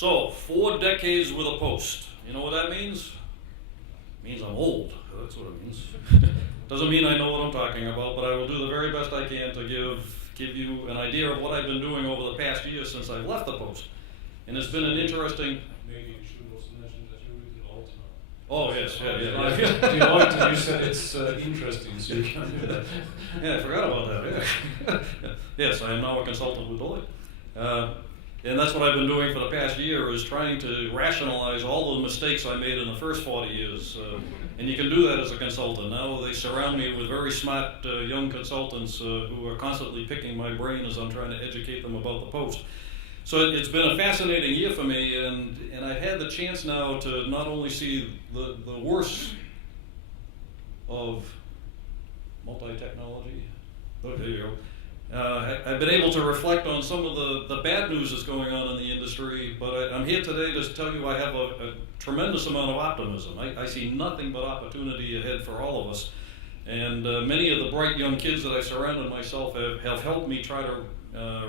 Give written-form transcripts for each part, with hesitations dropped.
So, 4 decades with a Post. You know what that means? It means I'm old. That's what it means. Doesn't mean I know what I'm talking about, but I will do the very best I can to give you an idea of what I've been doing over the past year since I've left the Post. And it's been an interesting... Maybe you should also mention that you're with Deloitte now. Oh, yes, yeah. Deloitte, you said it's interesting, so you can do that. Yeah, I forgot about that, yeah. Yes, I am now a consultant with Deloitte. And that's what I've been doing for the past year, is trying to rationalize all the mistakes I made in the first 40 years. And you can do that as a consultant. Now they surround me with very smart young consultants who are constantly picking my brain as I'm trying to educate them about the Post. So it's been a fascinating year for me, and I've had the chance now to not only see the worst of multi-technology. Oh, there you go. I've been able to reflect on some of the bad news that's going on in the industry, but I'm here today to tell you I have a tremendous amount of optimism. I see nothing but opportunity ahead for all of us. And many of the bright young kids that I've surrounded myself have helped me try to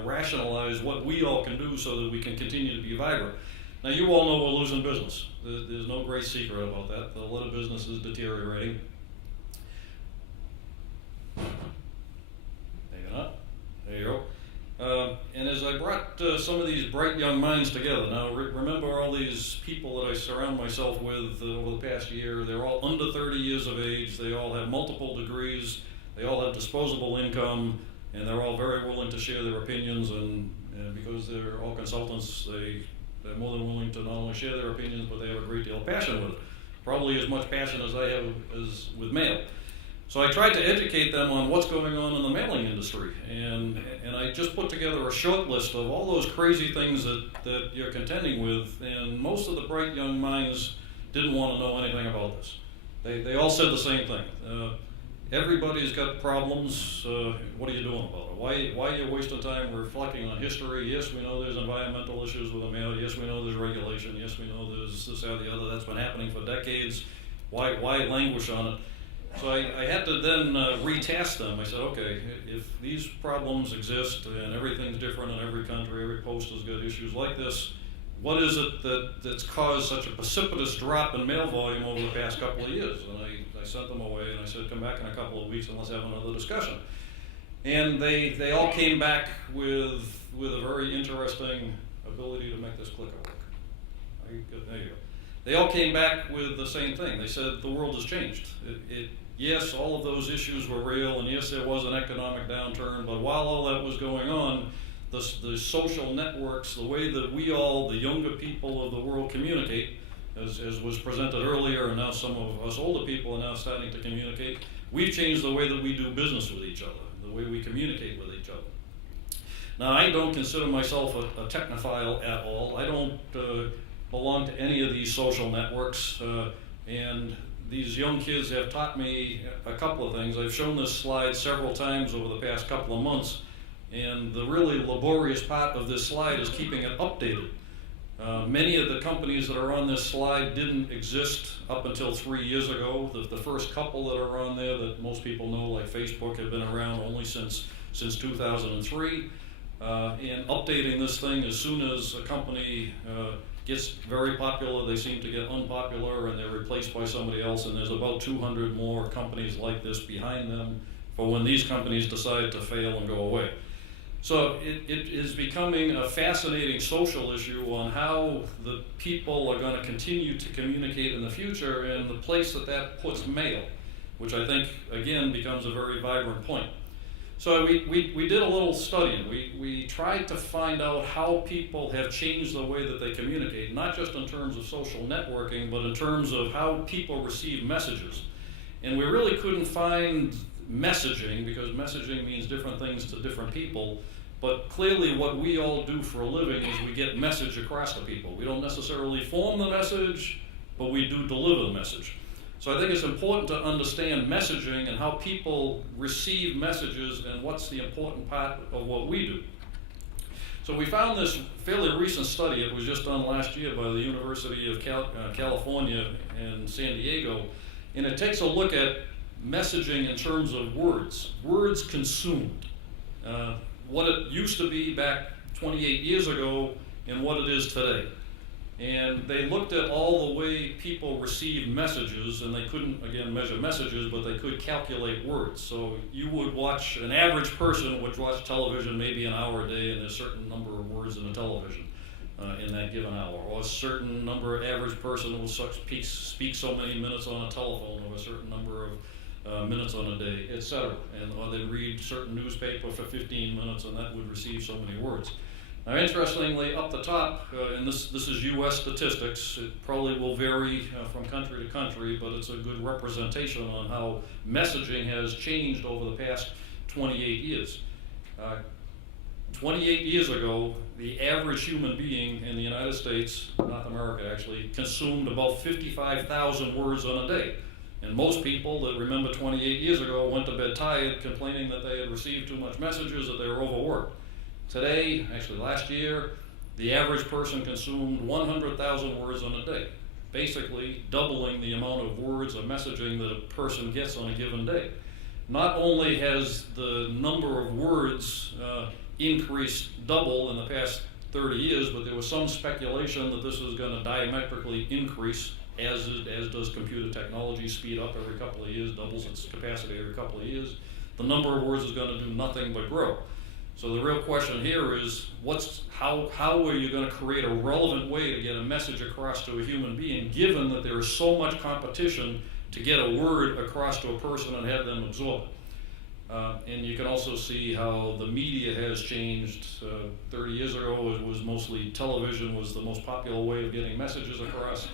rationalize what we all can do so that we can continue to be vibrant. Now, you all know we're losing business. There's no great secret about that. A lot of business is deteriorating. Maybe not. There you go. And as I brought some of these bright young minds together, now remember all these people that I surround myself with over the past year, they're all under 30 years of age, they all have multiple degrees, they all have disposable income, and they're all very willing to share their opinions, and because they're all consultants, they're more than willing to not only share their opinions, but they have a great deal of passion with it. Probably as much passion as I have as with mail. So I tried to educate them on what's going on in the mailing industry, and I just put together a short list of all those crazy things that you're contending with, and most of the bright young minds didn't want to know anything about this. They all said the same thing. Everybody's got problems. What are you doing about it? Why are you wasting time reflecting on history? Yes, we know there's environmental issues with the mail. Yes, we know there's regulation. Yes, we know there's this, that, the other. That's been happening for decades. Why languish on it? So I had to then retask them. I said, okay, if these problems exist and everything's different in every country, every post has got issues like this, what is it that's caused such a precipitous drop in mail volume over the past couple of years? And I sent them away and I said, come back in a couple of weeks and let's have another discussion. And they all came back with a very interesting ability to make this clicker work. There you go. They all came back with the same thing. They said the world has changed. Yes, all of those issues were real, and yes, there was an economic downturn, but while all that was going on, the social networks, the way that we all, the younger people of the world, communicate, as was presented earlier, and now some of us older people are now starting to communicate, we've changed the way that we do business with each other, the way we communicate with each other. Now, I don't consider myself a technophile at all. I don't belong to any of these social networks, and these young kids have taught me a couple of things. I've shown this slide several times over the past couple of months, and the really laborious part of this slide is keeping it updated. Many of the companies that are on this slide didn't exist up until 3 years ago. The first couple that are on there that most people know, like Facebook, have been around only since 2003. And updating this thing as soon as a company gets very popular, they seem to get unpopular and they're replaced by somebody else, and there's about 200 more companies like this behind them for when these companies decide to fail and go away. So it is becoming a fascinating social issue on how the people are going to continue to communicate in the future, and the place that puts mail, which I think, again, becomes a very vibrant point. So we did a little studying. We tried to find out how people have changed the way that they communicate, not just in terms of social networking, but in terms of how people receive messages. And we really couldn't find messaging, because messaging means different things to different people, but clearly what we all do for a living is we get message across to people. We don't necessarily form the message, but we do deliver the message. So I think it's important to understand messaging and how people receive messages and what's the important part of what we do. So we found this fairly recent study. It was just done last year by the University of California in San Diego, and it takes a look at messaging in terms of words consumed. What it used to be back 28 years ago and what it is today. And they looked at all the way people received messages, and they couldn't, again, measure messages, but they could calculate words. So you would watch, an average person would watch television maybe an hour a day, and there's a certain number of words in a television in that given hour. Or a certain number of average person will speak so many minutes on a telephone, or a certain number of minutes on a day, etc. And or they read certain newspaper for 15 minutes, and that would receive so many words. Now, interestingly, up the top, and this is U.S. statistics, it probably will vary from country to country, but it's a good representation on how messaging has changed over the past 28 years. 28 years ago, the average human being in the United States, North America actually, consumed about 55,000 words on a day. And most people that remember 28 years ago went to bed tired, complaining that they had received too much messages, that they were overworked. Today, actually last year, the average person consumed 100,000 words on a day, basically doubling the amount of words or messaging that a person gets on a given day. Not only has the number of words increased double in the past 30 years, but there was some speculation that this is going to diametrically increase as does computer technology speed up every couple of years, doubles its capacity every couple of years. The number of words is going to do nothing but grow. So the real question here is, how are you going to create a relevant way to get a message across to a human being, given that there is so much competition to get a word across to a person and have them absorb it? And you can also see how the media has changed. 30 years ago, it was mostly television was the most popular way of getting messages across.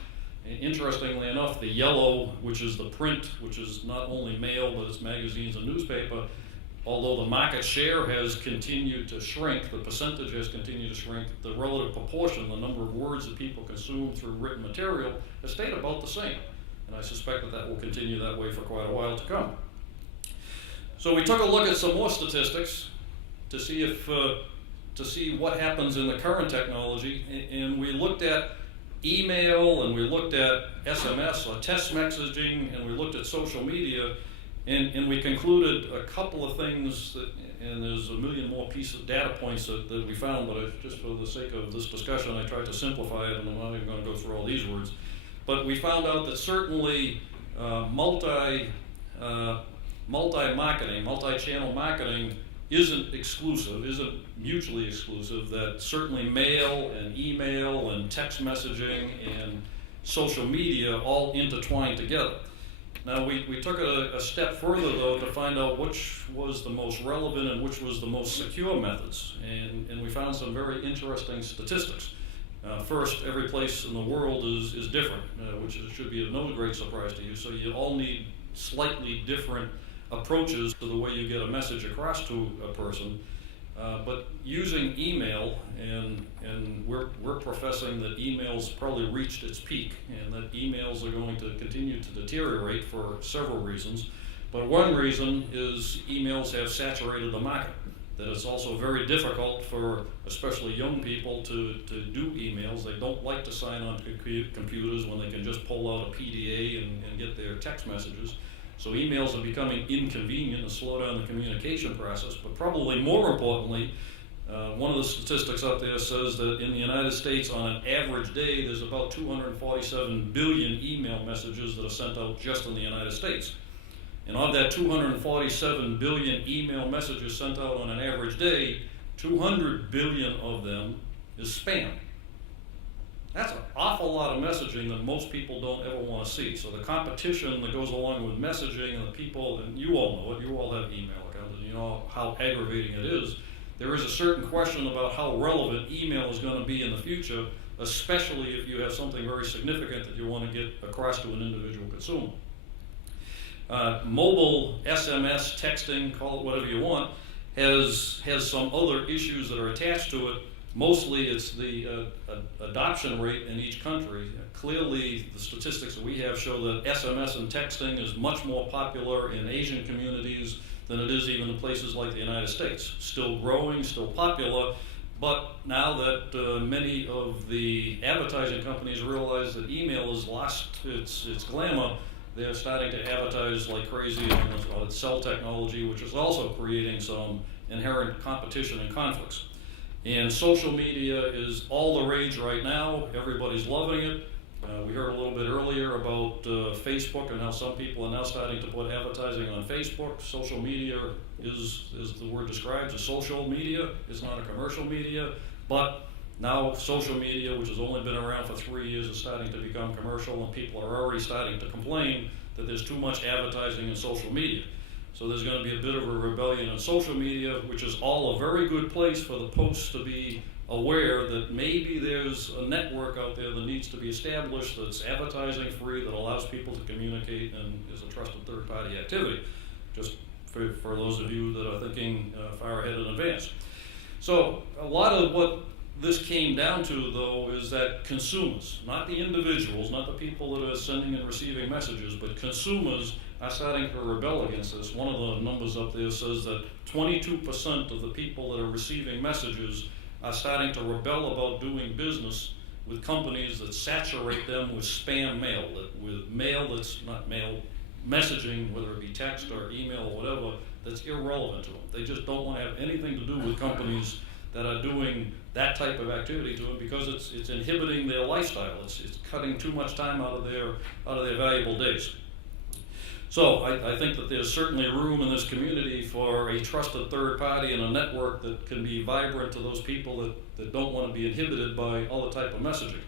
And interestingly enough, the yellow, which is the print, which is not only mail, but it's magazines and newspaper, although the market share has continued to shrink, the percentage has continued to shrink, the relative proportion, the number of words that people consume through written material, has stayed about the same. And I suspect that that will continue that way for quite a while to come. So we took a look at some more statistics to see what happens in the current technology, and we looked at email, and we looked at SMS or text messaging, and we looked at social media. And we concluded a couple of things, and there's a million more pieces of data points that we found, but just for the sake of this discussion, I tried to simplify it, and I'm not even going to go through all these words. But we found out that certainly multi-marketing, multi-channel marketing isn't exclusive, isn't mutually exclusive, that certainly mail and email and text messaging and social media all intertwine together. Now, we took it a step further, though, to find out which was the most relevant and which was the most secure methods, and we found some very interesting statistics. First, every place in the world is different, which should be of no great surprise to you, so you all need slightly different approaches to the way you get a message across to a person. But using email, and we're professing that email's probably reached its peak, and that emails are going to continue to deteriorate for several reasons. But one reason is emails have saturated the market, that it's also very difficult for especially young people to do emails. They don't like to sign on to computers when they can just pull out a PDA and get their text messages. So emails are becoming inconvenient and slow down the communication process. But probably more importantly, one of the statistics up there says that in the United States, on an average day, there's about 247 billion email messages that are sent out just in the United States. And of that 247 billion email messages sent out on an average day, 200 billion of them is spam. That's an awful lot of messaging that most people don't ever want to see. So the competition that goes along with messaging, and the people, and you all know it, you all have email accounts, and you know how aggravating it is. There is a certain question about how relevant email is going to be in the future, especially if you have something very significant that you want to get across to an individual consumer. Mobile SMS, texting, call it whatever you want, has some other issues that are attached to it. Mostly it's the adoption rate in each country. Clearly, the statistics that we have show that SMS and texting is much more popular in Asian communities than it is even in places like the United States. Still growing, still popular, but now that many of the advertising companies realize that email has lost its glamour, they're starting to advertise like crazy on cell technology, which is also creating some inherent competition and conflicts. And social media is all the rage right now. Everybody's loving it. We heard a little bit earlier about Facebook and how some people are now starting to put advertising on Facebook. Social media is the word describes, a social media. It's not a commercial media, but now social media, which has only been around for 3 years, is starting to become commercial, and people are already starting to complain that there's too much advertising in social media. So there's going to be a bit of a rebellion in social media, which is all a very good place for the posts to be aware that maybe there's a network out there that needs to be established that's advertising free, that allows people to communicate and is a trusted third-party activity, just for those of you that are thinking far ahead in advance. So a lot of what this came down to, though, is that consumers, not the individuals, not the people that are sending and receiving messages, but consumers are starting to rebel against this. One of the numbers up there says that 22% of the people that are receiving messages are starting to rebel about doing business with companies that saturate them with spam mail, with mail that's not mail, messaging, whether it be text or email or whatever, that's irrelevant to them. They just don't want to have anything to do with companies that are doing that type of activity to them, because it's inhibiting their lifestyle. It's cutting too much time out of their valuable days. So I think that there's certainly room in this community for a trusted third party and a network that can be vibrant to those people that don't want to be inhibited by other type of messaging.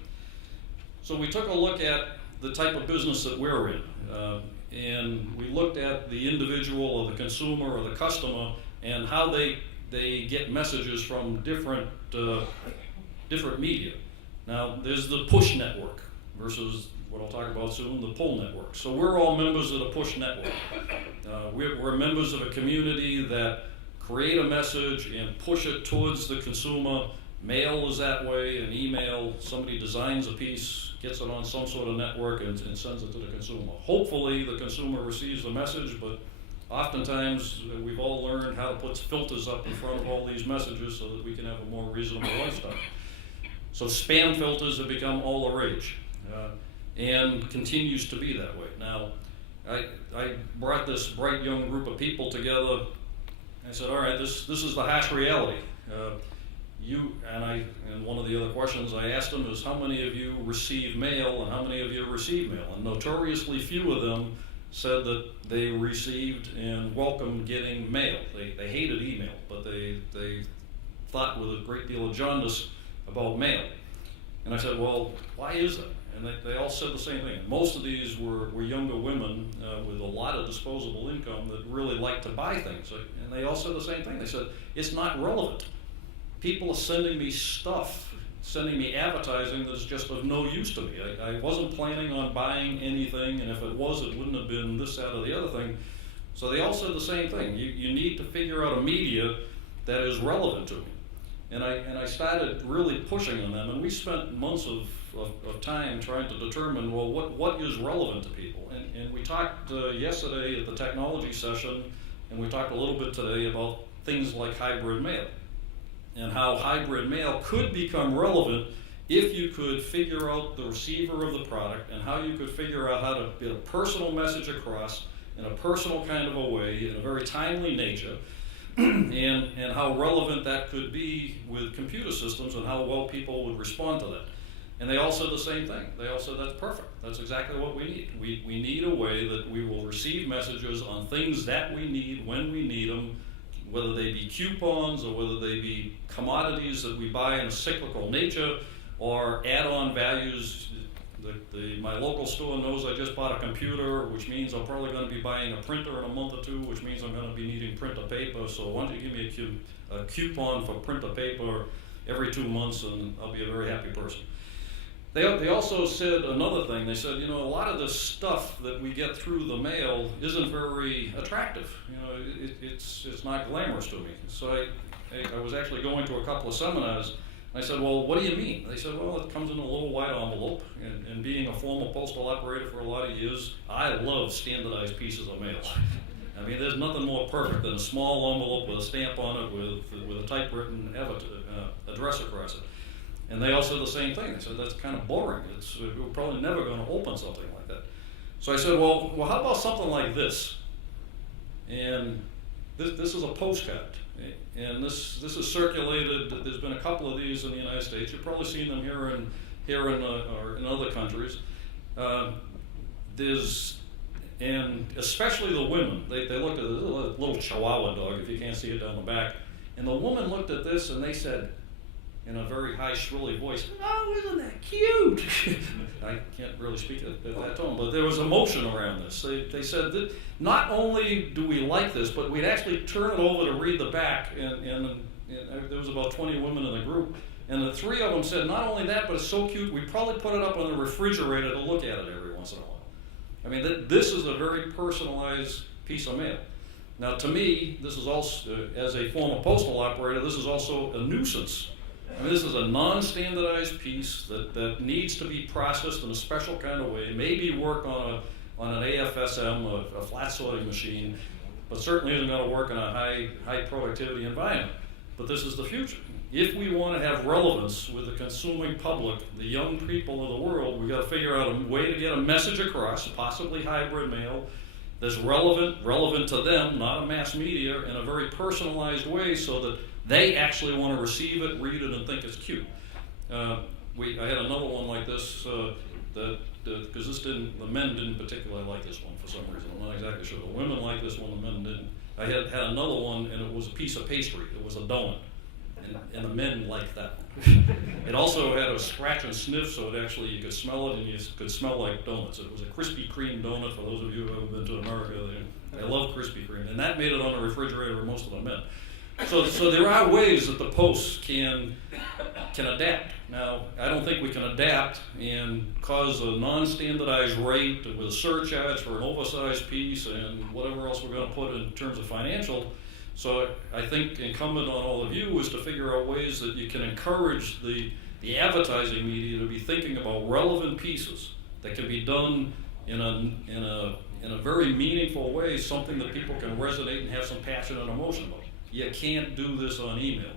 So we took a look at the type of business that we're in, and we looked at the individual or the consumer or the customer and how they get messages from different media. Now, there's the push network versus what I'll talk about soon, the pull network. So we're all members of the push network. We're members of a community that create a message and push it towards the consumer. Mail is that way, an email, somebody designs a piece, gets it on some sort of network and sends it to the consumer. Hopefully the consumer receives the message, but oftentimes we've all learned how to put filters up in front of all these messages so that we can have a more reasonable lifestyle. So spam filters have become all the rage. And continues to be that way. Now, I brought this bright young group of people together. I said, all right, this is the harsh reality. And one of the other questions I asked them is, how many of you receive mail and how many of you receive mail? And notoriously few of them said that they received and welcomed getting mail. They hated email, but they thought with a great deal of jaundice about mail. And I said, well, why is that? And they all said the same thing. Most of these were younger women with a lot of disposable income that really like to buy things. And they all said the same thing. They said, it's not relevant. People are sending me stuff, sending me advertising that is just of no use to me. I wasn't planning on buying anything, and if it was, it wouldn't have been this, that, or the other thing. So they all said the same thing. You need to figure out a media that is relevant to me. And I started really pushing on them, and we spent months of time trying to determine, well, what is relevant to people. And we talked yesterday at the technology session, and we talked a little bit today about things like hybrid mail, and how hybrid mail could become relevant if you could figure out the receiver of the product, and how you could figure out how to get a personal message across in a personal kind of a way, in a very timely nature, and how relevant that could be with computer systems and how well people would respond to that. And they all said the same thing. They all said, that's perfect. That's exactly what we need. We need a way that we will receive messages on things that we need when we need them, whether they be coupons or whether they be commodities that we buy in a cyclical nature, or add-on values. My local store knows I just bought a computer, which means I'm probably going to be buying a printer in a month or two, which means I'm going to be needing printer paper. So why don't you give me a coupon for printer paper every 2 months, and I'll be a very happy person. They also said another thing. They said, a lot of this stuff that we get through the mail isn't very attractive. It's not glamorous to me. So I was actually going to a couple of seminars. I said, well, what do you mean? They said, well, it comes in a little white envelope. And being a former postal operator for a lot of years, I love standardized pieces of mail. I mean, there's nothing more perfect than a small envelope with a stamp on it with a typewritten address across it. And they all said the same thing. They said, that's kind of boring. We're probably never going to open something like that. So I said, well, how about something like this? And this is a postcard. and this is circulated. There's been a couple of these in the United States. You've probably seen them here or in other countries. And especially the women, they looked at this little Chihuahua dog, if you can't see it down the back, and the woman looked at this and they said, in a very high, shrilly voice, "Oh, isn't that cute?" I can't really speak at that tone, but there was emotion around this. They said that not only do we like this, but we'd actually turn it over to read the back, and there was about 20 women in the group, and the 3 of them said, not only that, but it's so cute, we'd probably put it up on the refrigerator to look at it every once in a while. I mean, this is a very personalized piece of mail. Now, to me, this is also, as a former postal operator, this is also a nuisance. I mean, this is a non-standardized piece that needs to be processed in a special kind of way, maybe work on an AFSM, a flat sorting machine, but certainly isn't going to work in a high productivity environment. But this is the future. If we want to have relevance with the consuming public, the young people of the world, we've got to figure out a way to get a message across, possibly hybrid mail, that's relevant to them, not a mass media, in a very personalized way so that they actually want to receive it, read it, and think it's cute. I had another one like this, because the men didn't particularly like this one for some reason. I'm not exactly sure. The women liked this one, the men didn't. I had another one, and it was a piece of pastry. It was a donut. And the men liked that one. It also had a scratch and sniff, so it actually, you could smell it and you could smell like donuts. It was a Krispy Kreme donut. For those of you who haven't been to America, they love Krispy Kreme. And that made it on the refrigerator for most of the men. So there are ways that the post can adapt. Now, I don't think we can adapt and cause a non-standardized rate with a surcharge for an oversized piece and whatever else we're going to put in terms of financial. So I think incumbent on all of you is to figure out ways that you can encourage the advertising media to be thinking about relevant pieces that can be done in a very meaningful way, something that people can resonate and have some passion and emotion about. You can't do this on email,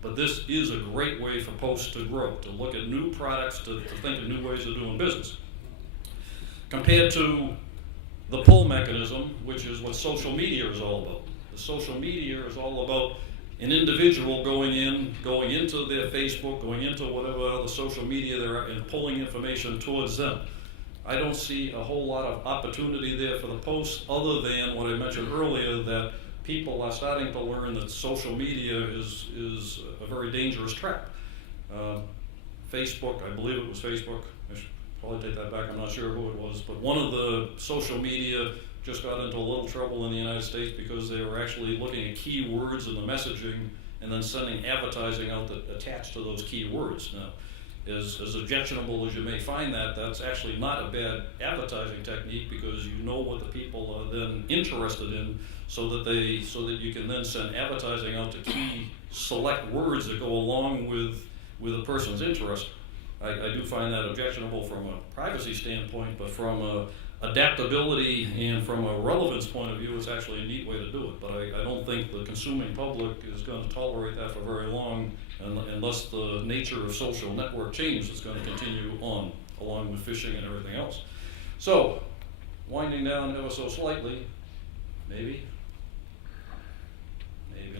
but this is a great way for posts to grow, to look at new products, to think of new ways of doing business. Compared to the pull mechanism, which is what social media is all about. The social media is all about an individual going into their Facebook, going into whatever other social media there are, and pulling information towards them. I don't see a whole lot of opportunity there for the posts, other than what I mentioned earlier, that people are starting to learn that social media is a very dangerous trap. Facebook, I believe it was Facebook, I should probably take that back, I'm not sure who it was, but one of the social media just got into a little trouble in the United States because they were actually looking at keywords in the messaging and then sending advertising out that attached to those keywords. Now, as objectionable as you may find that, that's actually not a bad advertising technique, because you know what the people are then interested in, so that you can then send advertising out to key select words that go along with a person's interest. I do find that objectionable from a privacy standpoint, but from a adaptability and from a relevance point of view, it's actually a neat way to do it. But I don't think the consuming public is going to tolerate that for very long, unless the nature of social network changes. It's going to continue on, along with phishing and everything else. So, winding down ever so slightly, maybe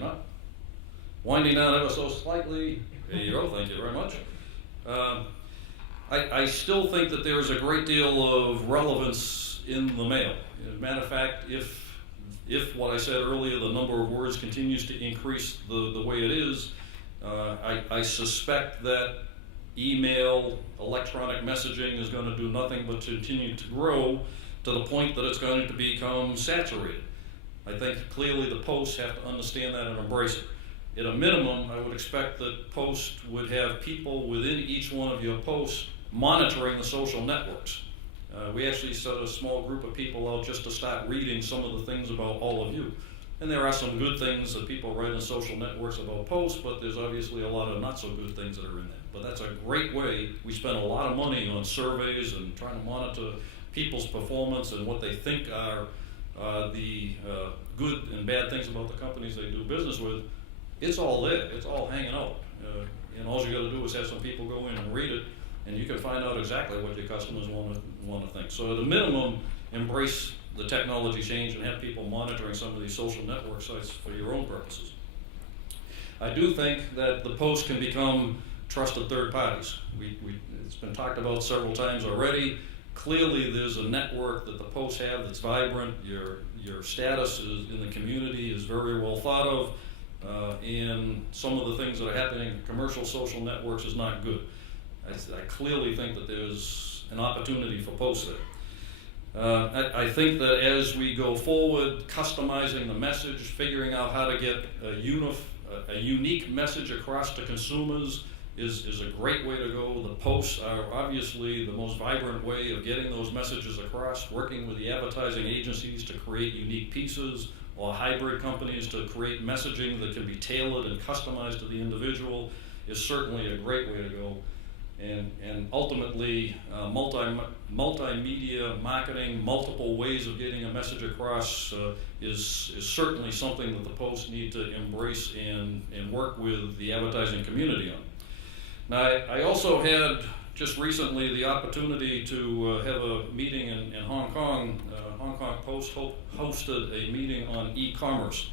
not. Winding down ever so slightly, there you go, thank you very much. I still think that there is a great deal of relevance in the mail. As a matter of fact, if what I said earlier, the number of words continues to increase the way it is, I suspect that email, electronic messaging is going to do nothing but continue to grow to the point that it's going to become saturated. I think clearly the posts have to understand that and embrace it. At a minimum, I would expect that posts would have people within each one of your posts monitoring the social networks. We actually set a small group of people out just to start reading some of the things about all of you. And there are some good things that people write in social networks about posts, but there's obviously a lot of not so good things that are in there. But that's a great way. We spend a lot of money on surveys and trying to monitor people's performance and what they think are the good and bad things about the companies they do business with. It's all there. It's all hanging out. And all you got to do is have some people go in and read it, and you can find out exactly what your customers want to think. So at a minimum, embrace the technology change and have people monitoring some of these social network sites for your own purposes. I do think that the Post can become trusted third parties. It's been talked about several times already. Clearly, there's a network that the Post have that's vibrant. Your status in the community is very well thought of, and some of the things that are happening in commercial social networks is not good. I clearly think that there's an opportunity for Post there. I think that as we go forward, customizing the message, figuring out how to get a unique message across to consumers is a great way to go. The Posts are obviously the most vibrant way of getting those messages across, working with the advertising agencies to create unique pieces, or hybrid companies to create messaging that can be tailored and customized to the individual is certainly a great way to go. And ultimately, multimedia marketing, multiple ways of getting a message across is certainly something that the Post need to embrace and work with the advertising community on. Now, I also had just recently the opportunity to have a meeting in Hong Kong. Hong Kong Post hosted a meeting on e-commerce,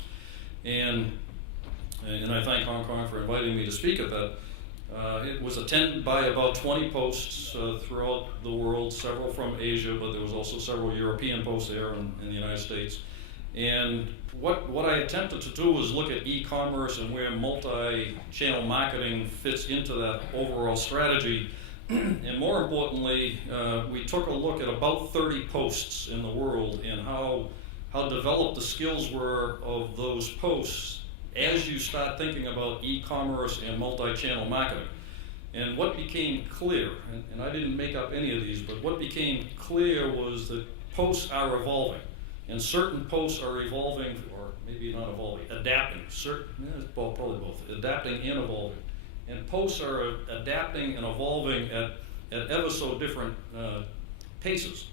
and I thank Hong Kong for inviting me to speak at that. It was attended by about 20 Posts throughout the world, several from Asia, but there was also several European Posts there in the United States. And what I attempted to do was look at e-commerce and where multi-channel marketing fits into that overall strategy. And more importantly, we took a look at about 30 Posts in the world and how developed the skills were of those Posts as you start thinking about e-commerce and multi-channel marketing. And what became clear, and I didn't make up any of these, but what became clear was that Posts are evolving. And certain Posts are evolving, or maybe not evolving, adapting. Probably both, adapting and evolving. And Posts are adapting and evolving at ever so different paces.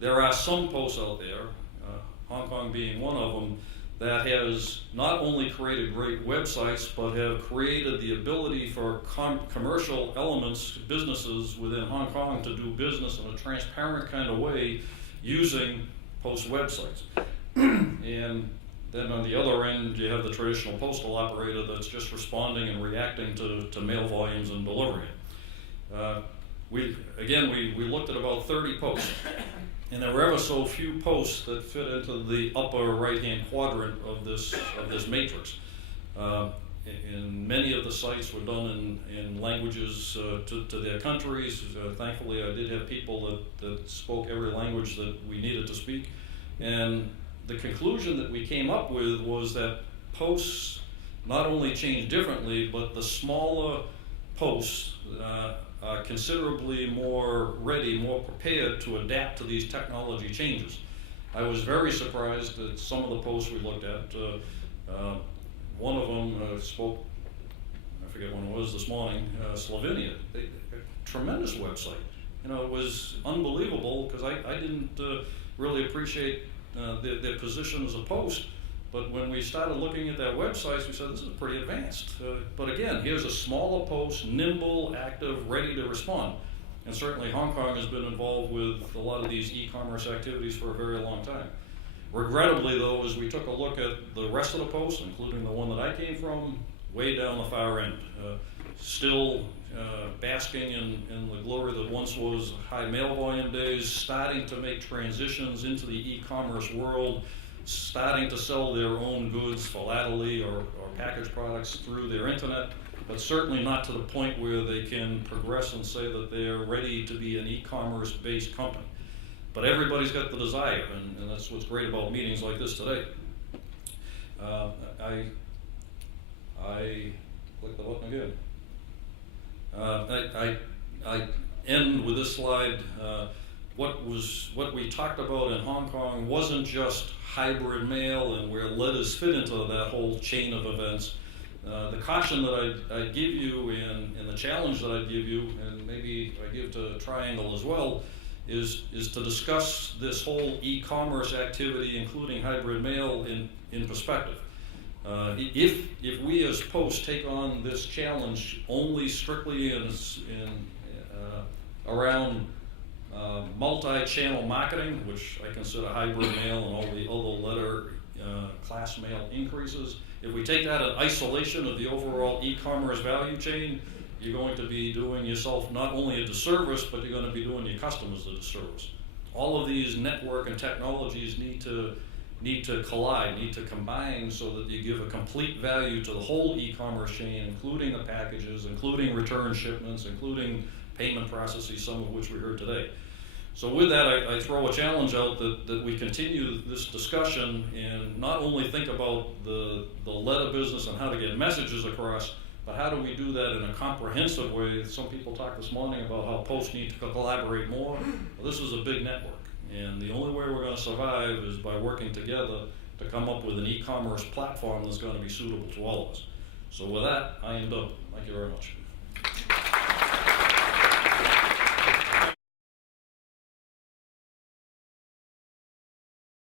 There are some Posts out there, Hong Kong being one of them, that has not only created great websites, but have created the ability for commercial elements, businesses within Hong Kong to do business in a transparent kind of way using Post websites. And then on the other end, you have the traditional postal operator that's just responding and reacting to mail volumes and delivering it. We looked at about 30 Posts. And there were ever so few Posts that fit into the upper right-hand quadrant of this matrix. And many of the sites were done in languages to their countries. Thankfully, I did have people that spoke every language that we needed to speak. And the conclusion that we came up with was that Posts not only change differently, but the smaller Posts are considerably more ready, more prepared to adapt to these technology changes. I was very surprised at some of the Posts we looked at. One of them spoke, I forget when it was this morning, Slovenia. Tremendous website. It was unbelievable because I didn't really appreciate their position as a Post. But when we started looking at their websites, we said, this is pretty advanced. But again, here's a smaller Post, nimble, active, ready to respond. And certainly Hong Kong has been involved with a lot of these e-commerce activities for a very long time. Regrettably, though, as we took a look at the rest of the Posts, including the one that I came from, way down the far end, still basking in the glory that once was high mail volume days, starting to make transitions into the e-commerce world, starting to sell their own goods philately or packaged products through their internet, but certainly not to the point where they can progress and say that they're ready to be an e-commerce based company. But everybody's got the desire, and that's what's great about meetings like this today. I click the button again. I end with this slide. What we talked about in Hong Kong wasn't just hybrid mail and where letters fit into that whole chain of events. The caution that I'd give you and the challenge that I'd give you, and maybe I give to Triangle as well, is to discuss this whole e-commerce activity, including hybrid mail, in perspective. If we as Post take on this challenge only strictly around multi-channel marketing, which I consider hybrid mail and all the other letter class mail increases, If we take that in isolation of the overall e-commerce value chain, you're going to be doing yourself not only a disservice, but you're going to be doing your customers a disservice. All of these network and technologies need to collide, need to combine so that you give a complete value to the whole e-commerce chain, including the packages, including return shipments, including payment processes, some of which we heard today. So with that, I throw a challenge out that we continue this discussion and not only think about the letter business and how to get messages across, but how do we do that in a comprehensive way? Some people talked this morning about how posts need to collaborate more. Well, this is a big network, and the only way we're going to survive is by working together to come up with an e-commerce platform that's going to be suitable to all of us. So with that, I am done. Thank you very much.